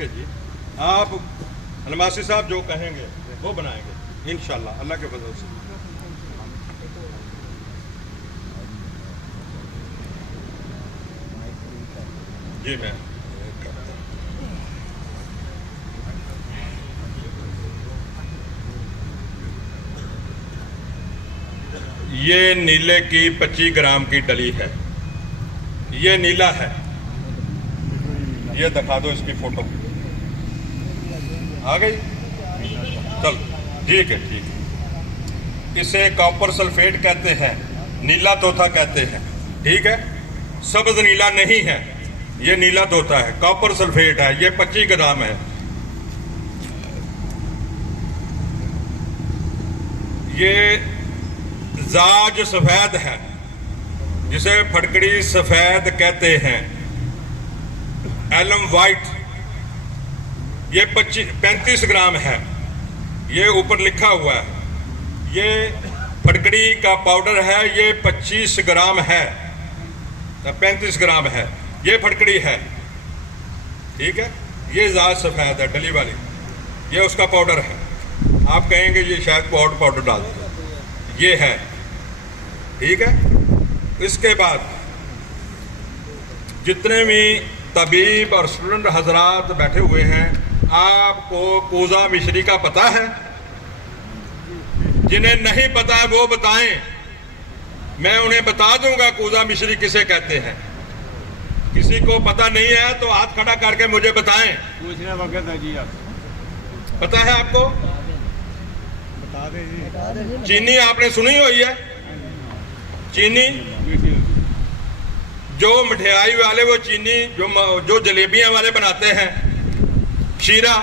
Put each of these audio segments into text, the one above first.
जी आप अलमासी साहब जो कहेंगे वो बनाएंगे इंशाल्लाह अल्लाह के फजल से। जी मैं ये नीले की 25 ग्राम की डली है। ये नीला है, ये दिखा दो इसकी फोटो आ गई। चल ठीक है ठीक है। इसे कॉपर सल्फेट कहते हैं, नीला तोता कहते हैं। ठीक है, सब्ज नीला नहीं है, ये नीला तोता है, कॉपर सल्फेट है। ये 25 ग्राम है। ये जाज सफेद है, जिसे फटकड़ी सफेद कहते हैं। एलम वाइट ये 35 ग्राम है, ये ऊपर लिखा हुआ है। ये फटकड़ी का पाउडर है, ये 25 ग्राम है, 35 ग्राम है, ये फटकड़ी है। ठीक है, ये जाज सफेद है डली वाली, ये उसका पाउडर है। आप कहेंगे ये शायद पाउडर डाल दिया, ये है। ठीक है, इसके बाद जितने भी तबीब और स्टूडेंट हजरात बैठे हुए हैं, आपको कूजा मिश्री का पता है? जिन्हें नहीं पता है वो बताएं, मैं उन्हें बता दूंगा कूजा मिश्री किसे कहते हैं। किसी को पता नहीं है तो हाथ खड़ा करके मुझे बताएं। पूछने वक्त है जी, आप पता है आपको? बता दे। चीनी आपने सुनी हुई है? चीनी जो मिठाई वाले वो चीनी जो जलेबियां वाले बनाते हैं, शीरा,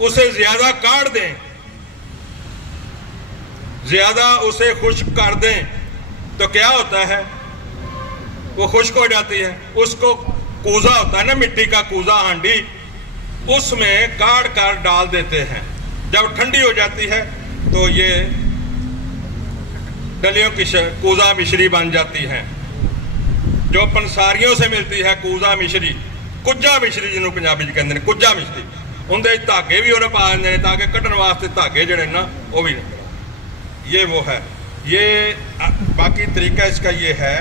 उसे ज्यादा काट दें, ज्यादा उसे खुश्क कर दें तो क्या होता है? वो खुश्क हो जाती है। उसको कूजा होता है ना, मिट्टी का कूजा, हांडी, उसमें काट कर डाल देते हैं। जब ठंडी हो जाती है तो ये डलियों की कूजा मिश्री बन जाती है, जो पंसारियों से मिलती है। कूजा मिश्री, कुज्जा मिश्री जिन्होंने पंजाबी च कहते हैं, कुज्जा मिश्री। उनके धागे भी उन्हें पा देंगे ताकि कटन वास्ते धागे जड़े ना वो भी निकले। ये वो है। ये बाकी तरीका इसका ये है।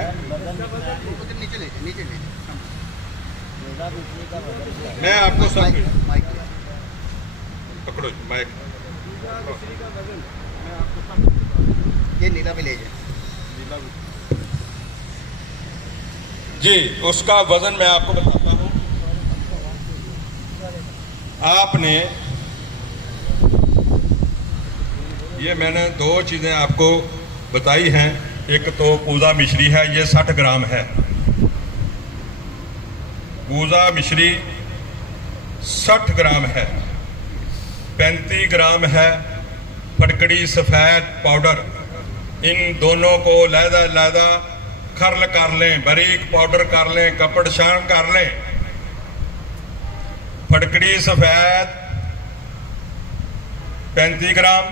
मैं आपको सब पकड़ो माइक, ये नीला भी ले जाए जी। उसका वजन मैं आपको बताता हूं। आपने ये मैंने दो चीजें आपको बताई हैं। एक तो कूजा मिश्री है, ये 60 ग्राम है। कूजा मिश्री 60 ग्राम है। 35 ग्राम है फटकड़ी सफेद पाउडर। इन दोनों को लहदा खरल कर लें, बारीक पाउडर कर लें, कपड़ शान कर लें। फटकड़ी सफेद 35 ग्राम,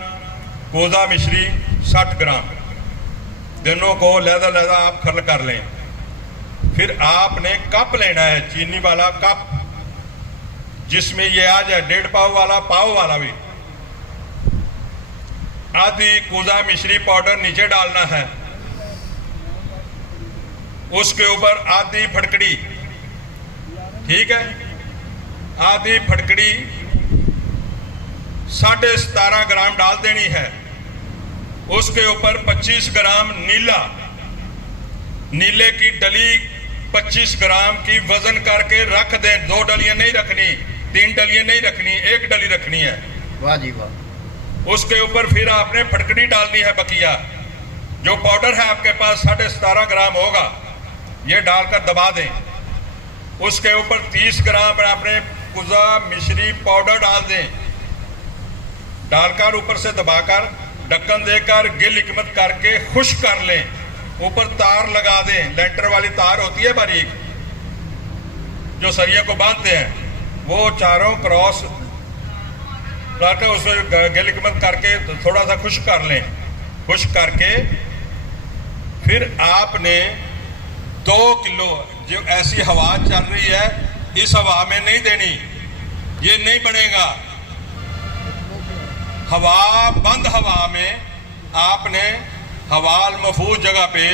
कूजा मिश्री 60 ग्राम, दोनों को लहदा आप खरल कर लें। फिर आपने कप लेना है, चीनी वाला कप, जिसमें ये आ जाए 1.5 पाव वाला भी। आधी कूजा मिश्री पाउडर नीचे डालना है, उसके ऊपर आधी फटकड़ी। ठीक है, आधी फटकड़ी 17.5 ग्राम डाल देनी है। उसके ऊपर 25 ग्राम नीले की डली 25 ग्राम की वजन करके रख दें। 2 डलियां नहीं रखनी, 3 डलियां नहीं रखनी, 1 डली रखनी है। वाह जी वाह। उसके ऊपर फिर आपने फटकड़ी डालनी है, बकिया जो पाउडर है आपके पास 17.5 ग्राम होगा, ये डालकर दबा दें। उसके ऊपर 30 ग्राम आपने कूजा मिश्री पाउडर डाल दें। डालकर ऊपर से दबाकर ढक्कन देकर गिल हिकमत करके खुश्क कर लें। ऊपर तार लगा दें, लेंटर वाली तार होती है बारीक, जो सरिया को बांधते हैं, वो चारों क्रॉस डालकर उसमें गिल हिकमत करके थोड़ा सा खुश्क कर लें। खुश्क करके फिर आपने 2 किलो, जो ऐसी हवा चल रही है, इस हवा में नहीं देनी। ये नहीं बनेगा। हवा बंद हवा में आपने हवाल महफूज जगह पे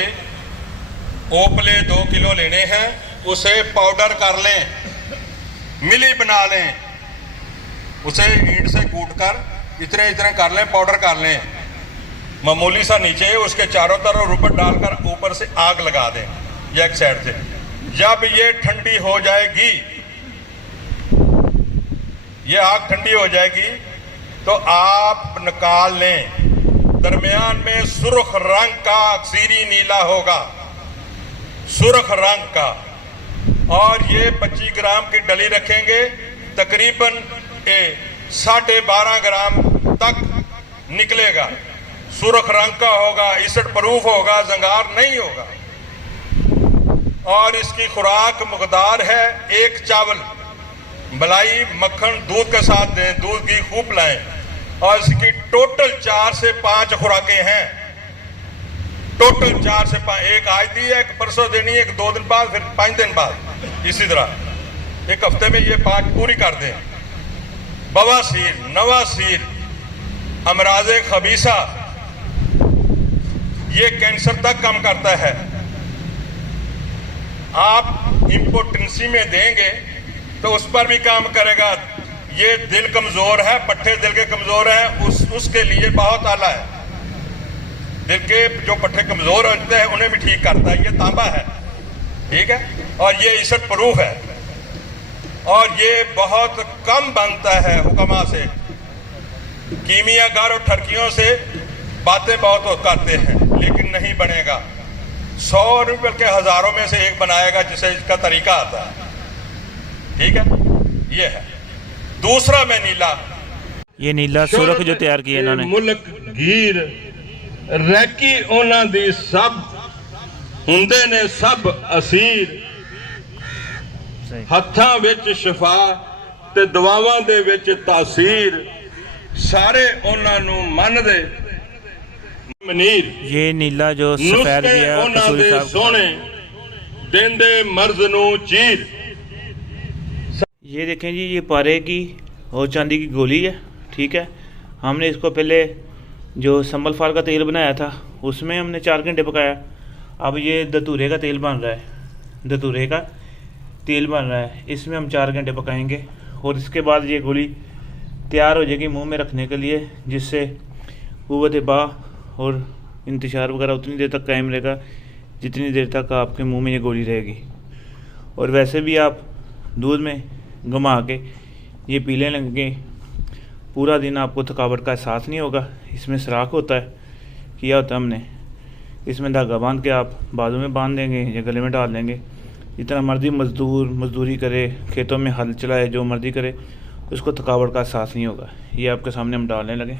ओपले 2 किलो लेने हैं, उसे पाउडर कर लें, मिली बना लें, उसे ईंट से कूट कर इतने इतने कर लें, पाउडर कर लें, मामूली सा नीचे उसके चारों तरफ रुपट डालकर ऊपर से आग लगा दें या एक साइड से। जब ये ठंडी हो जाएगी, ये आग ठंडी हो जाएगी तो आप निकाल लें। दरमियान में सुर्ख रंग का अक्सीरी नीला होगा, सुर्ख रंग का, और ये 25 ग्राम की डली रखेंगे, तकरीबन 12.5 ग्राम तक निकलेगा। सुर्ख रंग का होगा, इसट प्रूफ होगा, जंगार नहीं होगा। और इसकी खुराक मकदार है 1 चावल, मलाई मक्खन दूध के साथ दें, दूध घी खूब लाएं। और इसकी टोटल 4 से 5 खुराकें हैं, टोटल 4 से 5। एक आज दी है, एक परसों देनी है, एक 2 दिन बाद, फिर 5 दिन बाद, इसी तरह 1 हफ्ते में ये 5 पूरी कर दें। बवासीर, नवासीर, अमराज़े खबीसा, ये कैंसर तक कम करता है। आप इम्पोर्टेंसी में देंगे तो उस पर भी काम करेगा। ये दिल कमजोर है, पट्टे दिल के कमजोर हैं, उसके लिए बहुत आला है। दिल के जो पट्टे कमजोर होते हैं उन्हें भी ठीक करता है। ये तांबा है, ठीक है, और ये इसट प्रूफ है, और ये बहुत कम बनता है हुक्मा से। कीमियागर और ठरकियों से बातें बहुत करते हैं, लेकिन नहीं बनेगा। 100 रुपये के हजारों में से एक बनाएगा जिसे इसका तरीका आता है, ठीक है। ये है दूसरा में नीला, ये नीला सुरख जो तैयार किया इन्होंने। मुल्क गीर रैकी ਉਹਨਾਂ ਦੀ ਸਭ ਹੁੰਦੇ ਨੇ ਸਭ ਅਸੀਰ, ਹੱਥਾਂ ਵਿੱਚ ਸ਼ਿਫਾ ਤੇ ਦਵਾਵਾਂ ਦੇ ਵਿੱਚ ਤਾਸੀਰ, ਸਾਰੇ ਉਹਨਾਂ ਨੂੰ ਮੰਨਦੇ ਮਨੀਰ। ये नीला जो सफेद किया कसूरी साहब सोने देंदे मर्ज नु चीर। ये देखें जी, ये पारे की और चांदी की गोली है, ठीक है। हमने इसको पहले जो संबल फाल का तेल बनाया था उसमें हमने 4 घंटे पकाया। अब ये दतूरे का तेल बन रहा है, दतूरे का तेल बन रहा है, इसमें हम 4 घंटे पकाएंगे और इसके बाद ये गोली तैयार हो जाएगी मुंह में रखने के लिए, जिससे कुव्वत बा और इंतशार वगैरह उतनी देर तक कायम रहेगा जितनी देर तक आपके मुंह में ये गोली रहेगी। और वैसे भी आप दूध में घुमा के ये पीने लगेंगे, पूरा दिन आपको थकावट का एहसास नहीं होगा। इसमें सुराख होता है, किया होता है हमने, इसमें धागा बांध के आप बाजू में बांध देंगे या गले में डाल देंगे। जितना मर्जी मजदूरी करे, खेतों में हल चलाए, जो मर्जी करे, उसको थकावट का एहसास नहीं होगा। ये आपके सामने हम डालने लगे।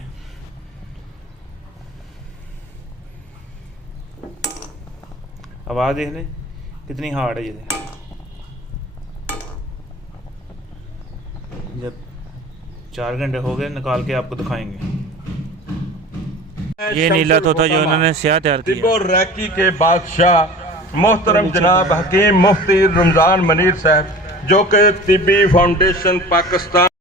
आवाज़ देख लें कितनी हार्ड है। ये जब 4 घंटे हो गए निकाल के आपको दिखाएंगे। ये नीला तोता जो उन्होंने स्याह तैयार किया। रैकी के बादशाह मोहतरम जनाब हकीम मुफ्ती रमज़ान मनीर साहब, जो कि तिब्बी फाउंडेशन पाकिस्तान